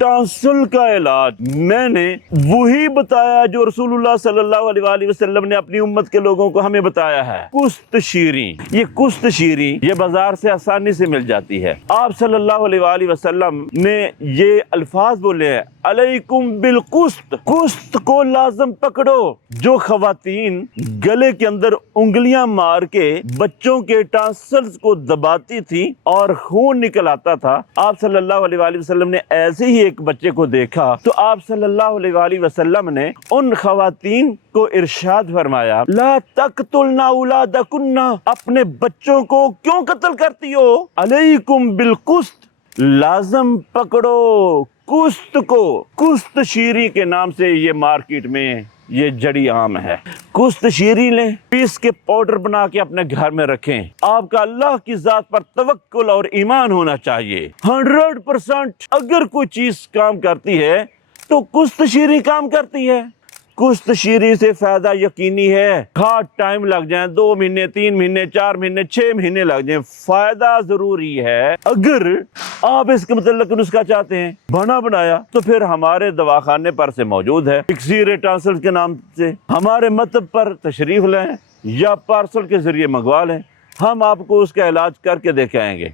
ٹانسل کا علاج میں نے وہی بتایا جو رسول اللہ صلی اللہ علیہ وآلہ وسلم نے اپنی امت کے لوگوں کو ہمیں بتایا ہے۔ کست شیریں، یہ کست شیریں یہ بازار سے آسانی سے مل جاتی ہے۔ آپ صلی اللہ علیہ وآلہ وسلم نے یہ الفاظ بولے ہیں، علیکم بالقسط، قسط کو لازم پکڑو۔ جو خواتین گلے کے اندر انگلیاں مار کے بچوں کے ٹانسلز کو دباتی تھی اور خون نکل آتا تھا، آپ صلی اللہ علیہ وآلہ وسلم نے ایسے ہی ایک بچے کو دیکھا تو آپ صلی اللہ علیہ وآلہ وسلم نے ان خواتین کو ارشاد فرمایا، لا تقتلن اولادکن، اپنے بچوں کو کیوں قتل کرتی ہو؟ علیکم بالقسط، لازم پکڑو کست کو۔ کست شیری کے نام سے یہ مارکیٹ میں یہ جڑی عام ہے۔ کست شیری لیں، پیس کے پاؤڈر بنا کے اپنے گھر میں رکھیں۔ آپ کا اللہ کی ذات پر توکل اور ایمان ہونا چاہیے۔ 100% اگر کوئی چیز کام کرتی ہے تو کست شیری کام کرتی ہے۔ کست شیری سے فائدہ یقینی ہے، ہاں ٹائم لگ جائیں، 2 مہینے 3 مہینے 4 مہینے 6 مہینے لگ جائیں، فائدہ ضروری ہے۔ اگر آپ اس کے متعلق نسخہ چاہتے ہیں بنا بنایا تو پھر ہمارے دواخانے پر سے موجود ہے، اکسیر ٹانسل کے نام سے۔ ہمارے مطب پر تشریف لیں یا پارسل کے ذریعے منگوا لیں، ہم آپ کو اس کا علاج کر کے دے کے آئیں گے۔